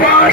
5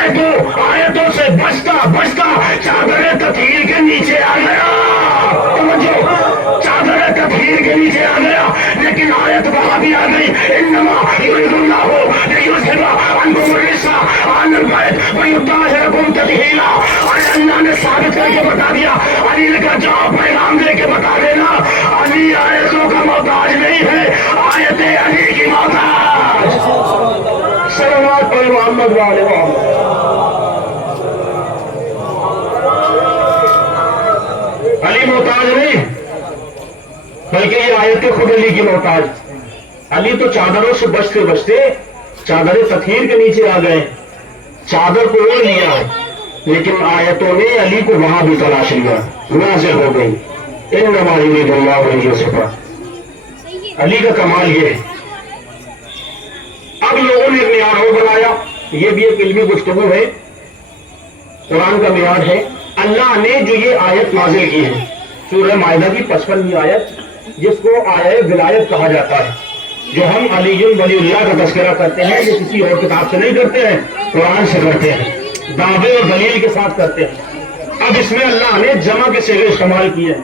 آیتوں سے بچتا بچتا چادر تطہیر کے نیچے آ گیا. چادر تطہیر کے نیچے آ گیا, لیکن آیت وہاں بھی آ گئی, انما یرید اللہ لیذھب عنکم الرجس اہل البیت ویطہرکم تطہیرا. اور اللہ نے ثابت کر کے بتا دیا, علی نے کہا جاؤ پیغام دے کے بتا دینا, علی آیتوں کا محتاج نہیں ہے, آیت علی کی محتاج. صلوات پر محمد وعلی محمد. علی محتاج نہیں, بلکہ یہ آیت خود علی کی محتاج. علی تو چادروں سے بچتے بچتے چادر تطہیر کے نیچے آ گئے, چادر کو اوڑھ لیا, لیکن آیتوں نے علی کو وہاں بھی تلاش لیا, نازل ہو گئی. انما یرید اللہ لیذھب. علی کا کمال یہ ہے. اب لوگوں نے ایک معیار اور بنایا, یہ بھی ایک علمی گفتگو ہے, قرآن کا معیار ہے. اللہ نے جو یہ آیت نازل کی ہے, سورہ مائدہ کی 55ویں آیت, جس کو آیت ولایت کہا جاتا ہے, جو ہم علی ولی اللہ کا تذکرہ کرتے ہیں, یہ کسی اور کتاب سے نہیں کرتے ہیں, قرآن سے کرتے ہیں, دعوے اور دلیل کے ساتھ کرتے ہیں. اب اس میں اللہ نے جمع کے صیغے استعمال کیے ہیں.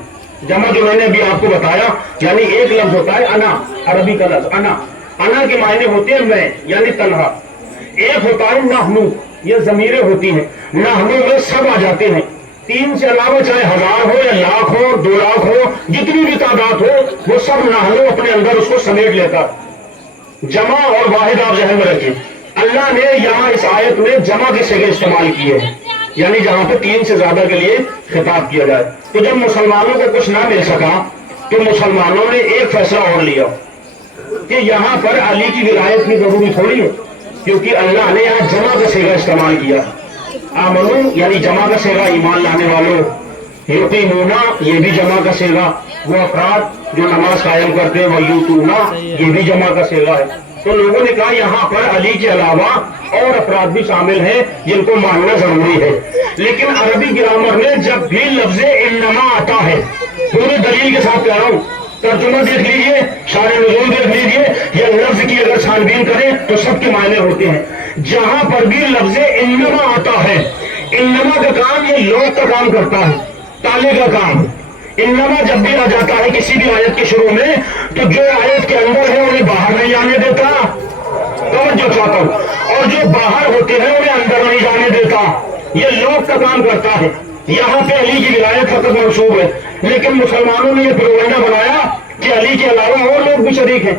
جمع جو میں نے ابھی آپ کو بتایا, یعنی ایک لفظ ہوتا ہے انا, عربی کا لفظ انا. انا کے معنی ہوتے ہیں میں, یعنی تنہا. ایک ہوتا ہے نحنو, یہ ضمیریں ہوتی ہیں, نحنو میں سب آ جاتے ہیں. 3 سے علاوہ چاہے 1000 ہو یا لاکھ ہو 2 لاکھ ہو, جتنی بھی تعداد ہو, وہ سب نحنو اپنے اندر اس کو سمیٹ لیتا. جمع اور واحد آپ ذہن میں رکھیں. اللہ نے یہاں اس آیت میں جمع کے صیغے استعمال کیے ہیں, یعنی جہاں پہ 3 سے زیادہ کے لیے خطاب کیا جائے. تو جب مسلمانوں کو کچھ نہ مل سکا تو مسلمانوں نے ایک فیصلہ اور لیا کہ یہاں پر علی کی ولایت کی ضروری تھوڑی ہے, کیونکہ اللہ نے یہاں جمع کا صیغہ استعمال کیا. آمنو یعنی جمع کا صیغہ ایمان لانے والوں, یقیمونا یہ بھی جمع کا صیغہ, وہ افراد جو نماز قائم کرتے ہیں, ویوتونا یہ بھی جمع کا صیغہ ہے. تو لوگوں نے کہا یہاں پر علی کے علاوہ اور افراد بھی شامل ہیں جن کو ماننا ضروری ہے. لیکن عربی گرامر میں جب بھی لفظ انما آتا ہے, پوری دلیل کے ساتھ کہہ رہا ہوں, ترجمہ دیکھ لیجئے, شان نزول دیکھ لیجئے, یا لفظ کی اگر چھانبین کریں تو سب کے معنی ہوتے ہیں. جہاں پر بھی لفظ انما آتا ہے, انما کا کام یہ لوگ کا کام کرتا ہے, تالے کا کام. انما جب بھی آ جاتا ہے کسی بھی آیت کے شروع میں, تو جو آیت کے اندر ہے انہیں باہر نہیں آنے دیتا, توجہ چاہتا ہوں, اور جو باہر ہوتے ہیں انہیں اندر نہیں جانے دیتا. یہ لوگ کا کام کرتا ہے. یہاں پہ علی کی ولایت فقط منسوب ہے, لیکن مسلمانوں نے یہ پروگنڈا بنایا کہ علی کے علاوہ اور لوگ بھی شریک ہیں.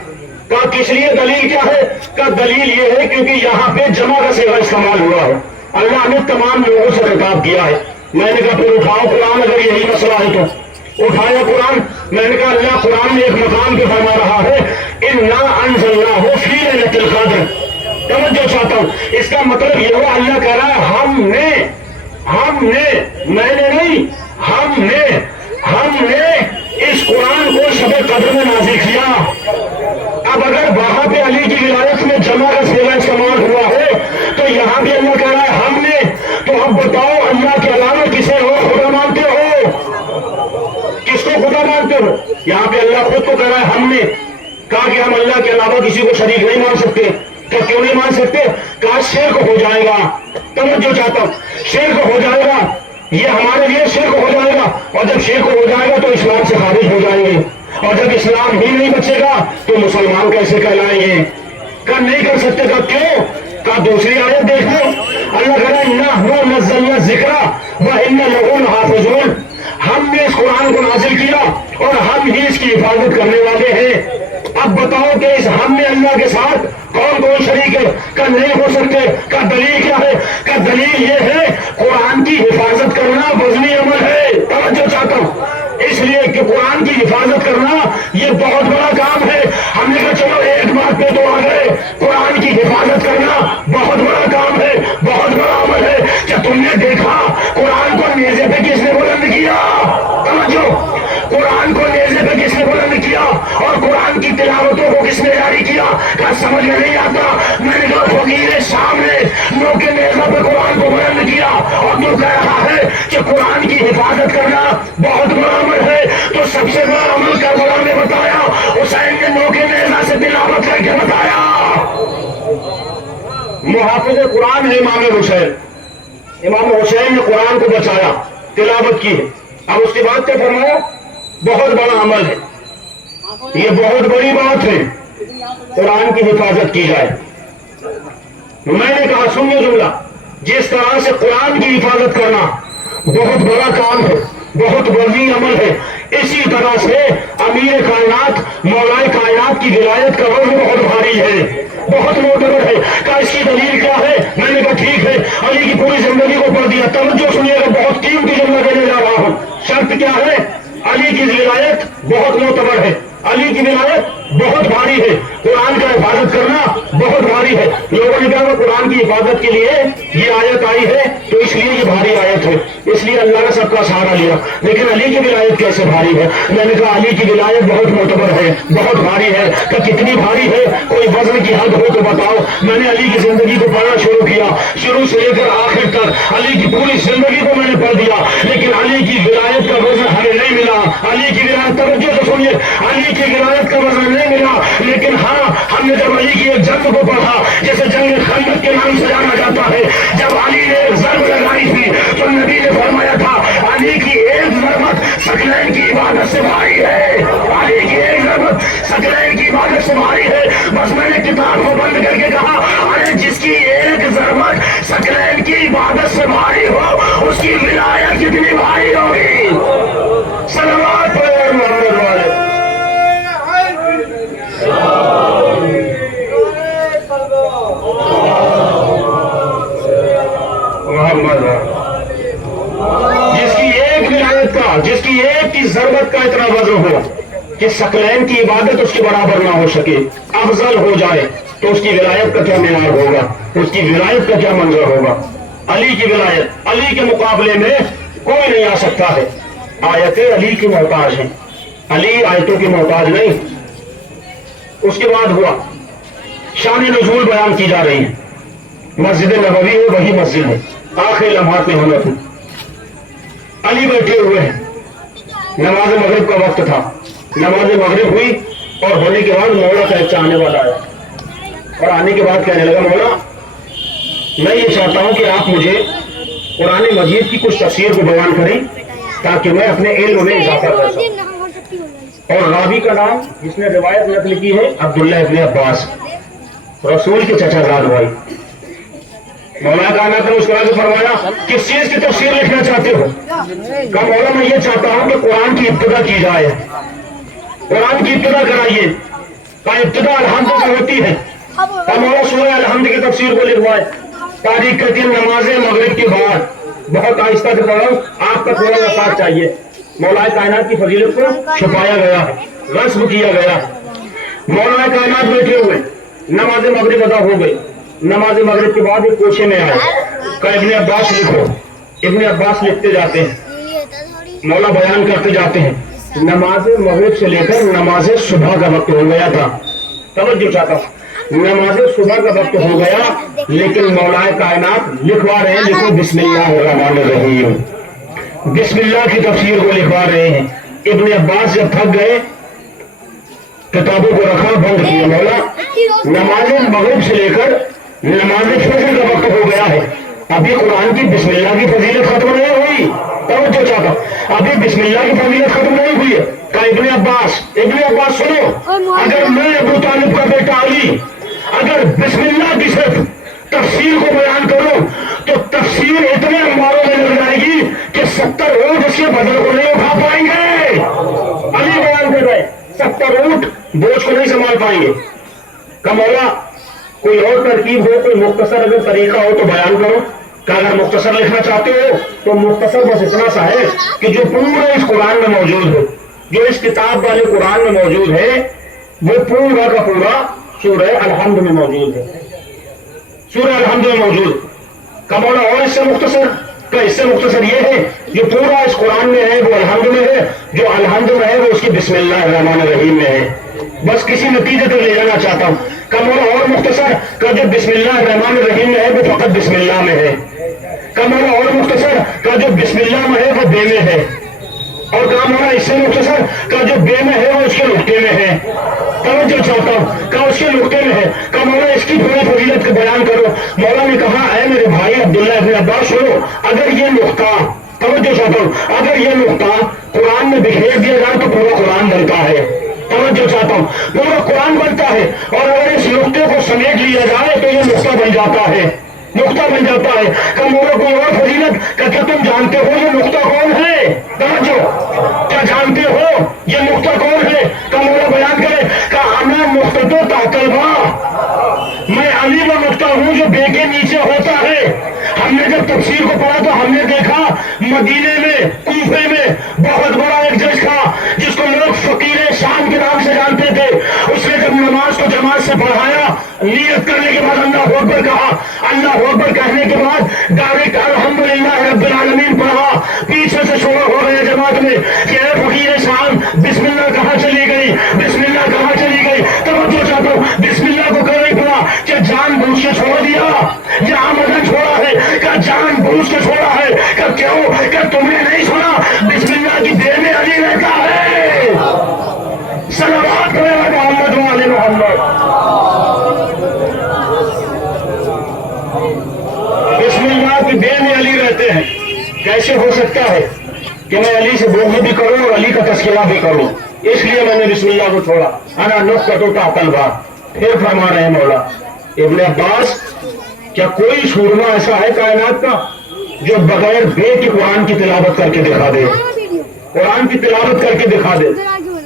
کہا کس لیے, دلیل کیا ہے؟ کہا دلیل یہ ہے کیونکہ یہاں پہ جمع کا صیغہ استعمال ہوا ہے. اللہ نے تمام لوگوں سے خطاب کیا ہے. میں نے کہا پھر اٹھاؤ قرآن, اگر یہی مسئلہ ہے تو اٹھایا قرآن. میں نے کہا اللہ قرآن میں ایک مقام پہ فرما رہا ہے انا انزلناہ فی لیلۃ القدر. توجہ چاہتا ہوں, اس کا مطلب یہ ہوا اللہ کہہ رہا ہے ہم نے, میں نے نہیں, ہم نے اس قرآن کو شب قدر میں نازل کیا. اب اگر وہاں پہ علی کی ولایت میں جمع کا صیغہ استعمال ہوا ہے تو یہاں بھی اللہ کہہ رہا ہے ہم نے. تو اب بتاؤ اللہ کے علاوہ کسے اور خدا مانتے ہو؟ کس کو خدا مانتے ہو؟ یہاں پہ اللہ خود کو کہہ رہا ہے ہم نے. کہا کہ ہم اللہ کے علاوہ کسی کو شریک نہیں مان سکتے. کہ کیوں نہیں مان سکتے؟ کہا شرک ہو جائے گا. توجہ چاہتا ہوں, شرک ہو جائے گا, یہ ہمارے لیے شرک ہو جائے گا, اور جب شرک ہو جائے گا تو اسلام سے خارج ہو جائیں گے, اور جب اسلام ہی نہیں بچے گا تو مسلمان کیسے کہلائیں گے؟ کہا نہیں کر سکتے. کہا کیوں؟ کہا دوسری آیت دیکھ لو, اللہ کہہ رہا ہے انا نزلنا الذکر وانا لہ لحافظون. ہم نے اس قرآن کو نازل کیا اور ہم ہی اس کی حفاظت کرنے والے ہیں. اب بتاؤ کہ اس ہم نے اللہ کے ساتھ کون کون شریک ہے؟ کہ نہیں ہو سکتے. کا دلیل کیا ہے؟ کا دلیل یہ ہے قرآن کی حفاظت کرنا وزنی عمل ہے. توجہ چاہتا ہوں, اس لیے کہ قرآن کی حفاظت کرنا یہ بہت بڑا کام ہے. ہم نے کہا چلو ایک بات پہ تو آ گئے, قرآن کی حفاظت کرنا بہت بڑا کام ہے, بہت بڑا عمل ہے. کیا تم نے دیکھا قرآن کو نیزے پہ کس نے بلند کیا؟ توجہ, قرآن کو نیزے پہ کس نے بلند کیا اور قرآن کی تلاوتوں کو کس نے جاری کیا؟ کیا سمجھ میں نہیں آتا؟ میں نے کہا فقیر شام نے نو کے نیزہ پہ قرآن کو بلند کیا اور تو کہہ رہا ہے کہ قرآن کی حفاظت کرنا بہت بڑا عمل ہے. تو سب سے بڑا عمل کربلا نے بتایا, حسین نے نو کے نیزہ سے تلاوت کر کے بتایا. محافظ قرآن ہے امام حسین, امام حسین نے قرآن کو بچایا، تلاوت کی ہے۔ اب اس کے بعد کیا فرمایا؟ بہت بڑا عمل ہے، یہ بہت بڑی بات ہے، قرآن کی حفاظت کی جائے۔ میں نے کہا سنیے جملہ، جس طرح سے قرآن کی حفاظت کرنا بہت بڑا کام ہے، بہت بڑی عمل ہے، اسی طرح سے امیر کائنات مولائے کائنات کی ولایت کا وزن بہت بھاری ہے، بہت معتبر ہے۔ کہا اس کی دلیل کیا ہے؟ میں نے کہا ٹھیک ہے، علی کی پوری زندگی کو پڑھ دیا، توجہ سنیے گا، بہت قیمتی جملہ دینے جا رہا ہوں۔ شرط کیا ہے؟ علی کی ولایت بہت معتبر ہے، علی کی ولایت بہت بھاری ہے، قرآن کا حفاظت کرنا بہت بھاری ہے۔ لوگوں نے کہا قرآن کی حفاظت کے لیے یہ آیت آئی ہے تو اس لیے یہ بھاری آیت ہے، اس لیے اللہ نے سب کا سہارا لیا، لیکن علی کی ولایت کیسے بھاری ہے؟ میں نے کہا علی کی ولایت بہت معتبر ہے، بہت بھاری ہے۔ کہ کتنی بھاری ہے؟ کوئی وزن کی حد ہو تو بتاؤ۔ میں نے علی کی زندگی کو پڑھنا شروع کیا، شروع سے لے کر آخر تک علی کی پوری زندگی کو میں نے پڑھ دیا، لیکن علی کی ولایت کا وزن ہمیں نہیں ملا۔ علی کی ولایت، توجہ سے سنیے، علی کی ولایت کا وزن نہیں ملا، لیکن ہاں ہم نے جب علی کی ایک جنگ کو پڑھا جسے جنگ خندق کے نام سے جانا جاتا ہے، جب علی نے ایک ضرب لگائی تھی تو نبی نے فرمایا تھا علی کی ایک ضربت ثقلین کی عبادت سے بھاری ہے، علی کی ایک ضربت ثقلین کی عبادت سے بھاری ہے۔ بس میں نے کتاب کو بند کر کے کہا ارے جس کی ایک ضربت ثقلین کی عبادت سے بھاری ہو اس کی ولایت کتنی بھاری ہوگی۔ صلوات پڑھو محمد والے۔ جس کی ایک ولایت کا، جس کی ایک کی ضرورت کا اتنا وزن ہو کہ ثقلین کی عبادت اس کے برابر نہ ہو سکے، افضل ہو جائے، تو اس کی ولایت کا کیا معیار ہوگا، اس کی ولایت کا کیا منظر ہوگا۔ علی کی ولایت، علی کے مقابلے میں کوئی نہیں آ سکتا ہے۔ آیتیں علی کی محتاج ہیں، علی آیتوں کی محتاج نہیں۔ اس کے بعد ہوا شان نزول بیان کی جا رہی ہے، مسجد نبوی ہے وہی مسجد ہے، آخری لمحات میں ہونا تھی، علی بیٹھے ہوئے ہیں، نماز مغرب کا وقت تھا، نماز مغرب ہوئی اور ہونے کے بعد مولا کا ایک چاہنے والا آیا اور آنے کے بعد کہنے لگا مولا میں یہ چاہتا ہوں کہ آپ مجھے قرآن مجید کی کچھ تفسیر کو بیان کریں تاکہ میں اپنے علم میں اضافہ کر سکوں۔ اور راوی کا نام جس نے روایت نقل کی ہے عبداللہ ابن عباس، رسول کے چچا زاد بھائی۔ مولا کائنات نے اس طرح سے فرمایا کس چیز کی تفسیر لکھنا چاہتے ہو؟ کہا مولا میں یہ چاہتا ہوں کہ قرآن کی ابتدا کی جائے، قرآن کی ابتدا کرائیے۔ کہا ابتدا الحمد سے ہوتی ہے، کہا مولا سورہ الحمد کی تفسیر کو لکھوائے۔ تاریخ کہتی ہے نماز مغرب کے بعد، بہت آہستہ سے پڑھو، آپ کا تھوڑا سا ساتھ چاہیے۔ مولا کائنات کی فضیلت کو چھپایا گیا ہے، غصب کیا گیا ہے۔ مولا کائنات بیٹھے ہوئے، نماز مغرب ادا ہو گئی، نماز مغرب کے بعد ایک کوشے میں آئے، کہا ابن عباس لکھو۔ ابن عباس لکھتے جاتے ہیں، مولا بیان کرتے جاتے ہیں۔ نماز مغرب سے لے کر نماز صبح کا وقت ہو گیا تھا، توجہ چاہتا ہوں، نماز صبح کا وقت ہو گیا لیکن مولا کائنات لکھوا رہے ہیں، لکھو بسم اللہ الرحمن الرحیم، بسم اللہ کی تفسیر کو لکھوا رہے ہیں۔ ابن عباس جب تھک گئے کتابوں کو رکھا، بند کیا۔ مولا نماز مغرب سے لے کر نماز فجر کا وقت ہو گیا ہے، ابھی قرآن کی بسم اللہ کی فضیلت ختم نہیں ہوئی، توجہ چاہتا ہوں، ابھی بسم اللہ کی فضیلت ختم نہیں ہوئی ہے۔ کہا ابن عباس سنو، اگر میں ابو طالب کا بیٹا علی اگر بسم اللہ کی صرف تفسیر کو بیان کروں تو تفسیر اتنے انباروں میں لگ جائے گی کہ 70 اونٹ اس کے بدل کو نہیں اٹھا پائیں گے۔ علی بیان کر رہے 70 اونٹ بوجھ کو نہیں سنبھال پائیں گے۔ کہ مولا کوئی اور ترکیب ہو، کوئی مختصر اگر طریقہ ہو تو بیان کرو۔ کہ اگر مختصر لکھنا چاہتے ہو تو مختصر بس اتنا سا ہے کہ جو پورا اس قرآن میں موجود ہے، جو اس کتاب والے قرآن میں موجود ہے، وہ پورا کا پورا سورہ الحمد میں موجود ہے، سورہ الحمد میں موجود۔ کہ مولا اور اس سے مختصر؟ کہ اس سے مختصر یہ ہے جو پورا اس قرآن میں ہے وہ الحمد میں ہے، جو الحمد میں ہے وہ اس کی بسم اللہ الرحمن الرحیم میں ہے۔ بس کسی نتیجے تک لے جانا چاہتا ہوں۔ کہ مولا اور مختصر؟ کہ جو بسم اللہ الرحمن الرحیم میں ہے وہ فقط بسم اللہ میں ہے۔ کہ مولا اور مختصر؟ کہ جو بسم اللہ میں ہے وہ بے میں ہے۔ اور کہا مولا اس سے مختصر؟ کہ جو بے میں ہے وہ اس کے نقطے میں ہے، توجہ چاہتا ہوں، کہ اس کے نقطے میں ہے۔ کہ مولا اس کی پوری فضیلت کو بیان کرو۔ مولا نے کہا اے میرے بھائی عبداللہ ابن عباس سنو، اگر یہ نقطہ توجہ چاہتا ہوں، اگر یہ نقطہ قرآن میں بکھیر دیا جائے تو پورا قرآن بنتا ہے، توجہ چاہتا ہوں، پورا قرآن بنتا ہے، اور اگر اس نقطے کو سمیٹ لیا جائے تو یہ نقطہ بن جاتا ہے، نقطہ بن جاتا ہے۔ کہ مولا کوئی اور فضیلت کہ کیا تم جانتے ہو یہ نقطہ کون ہے؟ توجہ، کیا جانتے ہو یہ نقطہ کون ہے؟ کہ مولا بیان کرے کہ انا نقطہ تحت الباء، میں علی وہ نقطہ ہوں جو بے کے نیچے ہوتا ہے۔ ہم نے جب تفسیر کو پڑھا تو ہم نے دیکھا مدینے میں، کوفے میں بہت بڑا ایک جج تھا جس کو لوگ فقیر شام کے نام سے جانتے تھے۔ اس نے جب نماز کو جماعت سے پڑھایا، نیت کرنے کے بعد اللہ اکبر کہا، اللہ اکبر کہنے کے بعد ڈائریکٹ الحمدللہ رب العالمین پڑھا، پیچھے سے شور ہو گیا جماعت میں کہ اے فقیر شام بسم اللہ کہاں چلی گئی، بسم اللہ کہاں چلی گئی؟ توجہ چاہتا ہوں، بسم اللہ کو کہہ نہیں پڑا کہ جان بوجھ کے چھوڑ دیا یا آمدن چھوڑا ہے، کہ جان بوجھ کے چھوڑا ہے، کہ کیوں؟ کہ تم نے نہیں سنا بسم اللہ کی دیر میں علی رہتا ہے۔ صلوات کرے محمد و آل محمد۔ بسم اللہ کی دیر میں علی رہتے ہیں۔ کیسے ہو سکتا ہے کہ میں علی سے بولی بھی کروں اور علی کا تذکرہ بھی کروں؟ اس لیے میں نے بسم اللہ کو چھوڑا، انا نقطہ تحت الباء۔ پھر فرما رہے ہیں مولا ابن عباس، کیا کوئی سورما ایسا ہے کائنات کا جو بغیر بے کی قرآن کی تلاوت کر کے دکھا دے، قرآن کی تلاوت کر کے دکھا دے؟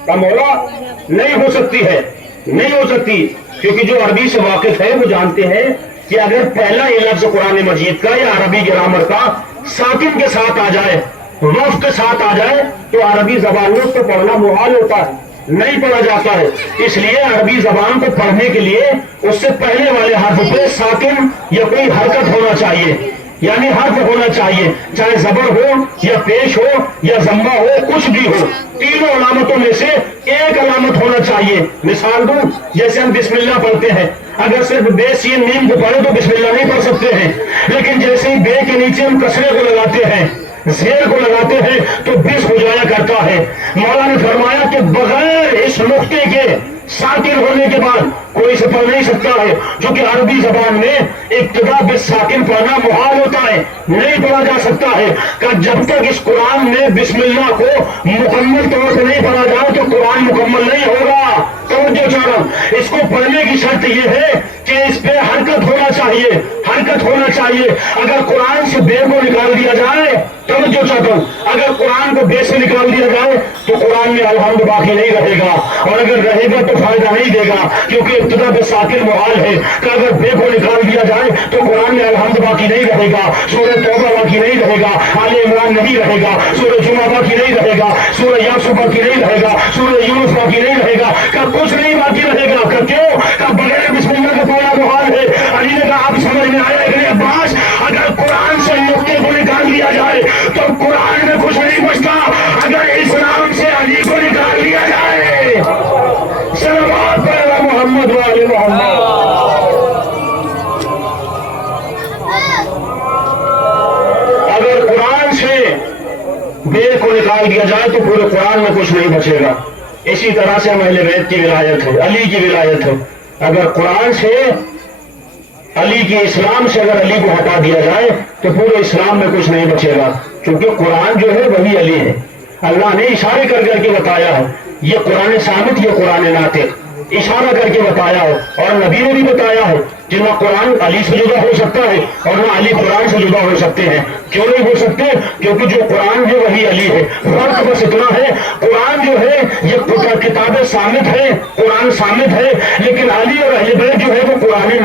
کہ مولا نہیں ہو سکتی ہے، نہیں ہو سکتی، کیونکہ جو عربی سے واقف ہے وہ جانتے ہیں کہ اگر پہلا یہ لفظ قرآن مجید کا یا عربی گرامر کا ساکن کے ساتھ آ جائے، وقت کے ساتھ آ جائے تو عربی زبان میں اس کو پڑھنا محال ہوتا ہے، نہیں پڑھا جاتا ہے۔ اس لیے عربی زبان کو پڑھنے کے لیے اس سے پہلے والے حرف پہ ساکن یا کوئی حرکت ہونا چاہیے، یعنی حرف ہونا چاہیے، چاہے زبر ہو یا پیش ہو یا ضمہ ہو، کچھ بھی ہو، تینوں علامتوں میں سے ایک علامت ہونا چاہیے۔ مثال دوں، جیسے ہم بسم اللہ پڑھتے ہیں، اگر صرف بے سین میم کو پڑھے تو بسم اللہ نہیں پڑھ سکتے ہیں، لیکن جیسے ہی بے کے نیچے ہم کسرے کو لگاتے ہیں، زیر کو لگاتے ہیں تو بس ہو جایا کرتا ہے۔ مولا نے فرمایا کہ بغیر اس نقطے کے ساکن ہونے کے بعد کوئی اسے پڑھ نہیں سکتا ہے، کیونکہ عربی زبان میں ابتدا بس ساکن پڑھنا محال ہوتا ہے، نہیں پڑھا جا سکتا ہے۔ کہ جب تک اس قرآن میں بسم اللہ کو مکمل طور سے نہیں پڑھا جائے تو قرآن مکمل نہیں ہوگا۔ توجہ چاہ رہا ہوں، اس کو پڑھنے کی شرط یہ ہے کہ اس پہ حرکت ہونا چاہیے، حرکت ہونا چاہیے۔ اگر قرآن سے بے کو نکال دیا جائے، توجہ چاہتا ہوں، اگر قرآن کو بے سے نکال دیا جائے تو قرآن میں الحمد باقی نہیں رہے گا، اور اگر رہے گا تو فائدہ نہیں دے گا، کیونکہ ابتدا بے ساکن محال ہے۔ کہ اگر بے کو نکال دیا جائے تو قرآن میں الحمد باقی نہیں رہے گا، سورہ توبہ باقی نہیں رہے گا، آل عمران نہیں رہے گا، سورہ جمعہ باقی نہیں رہے گا، سورہ یاسین باقی نہیں رہے گا، سورہ یونس باقی نہیں رہے گا، کہ کچھ نہیں باقی رہے گا۔ کہ کیوں؟ کہ بغیر بسم اللہ کا پڑھنا محال ہے۔ علی نے کہا آپ سمجھ میں آیا ابن عباس، اگر قرآن سے نقطے کو نکال دیا جائے تو قرآن میں کچھ نہیں بچتا، اگر اسلام سے علی کو نکال دیا جائے۔ صلوات علی محمد و آل محمد۔ اگر قرآن سے بے کو نکال دیا جائے تو پورے قرآن میں کچھ نہیں بچے گا۔ اسی طرح سے اہل بیت کی ولایت ہے، علی کی ولایت ہے۔ اگر قرآن سے علی کی، اسلام سے اگر علی کو ہٹا دیا جائے تو پورے اسلام میں کچھ نہیں بچے گا، کیونکہ قرآن جو ہے وہی علی ہے۔ اللہ نے اشارے کر کر کے بتایا ہے، یہ قرآن ثابت، یہ قرآن ناطق، اشارہ کر کے بتایا ہے، اور نبی نے بھی بتایا ہے کہ نہ قرآن علی سے جدا ہو سکتا ہے اور نہ علی قرآن سے جدا ہو سکتے ہیں۔ کیوں نہیں ہو سکتے؟ کیونکہ جو قرآن ہے وہی علی ہے۔ فرق بس اتنا ہے، قرآن جو ہے یہ کتاب صامت ہے، قرآن صامت ہے، لیکن علی اور اہل بیت جو ہے وہ قرآن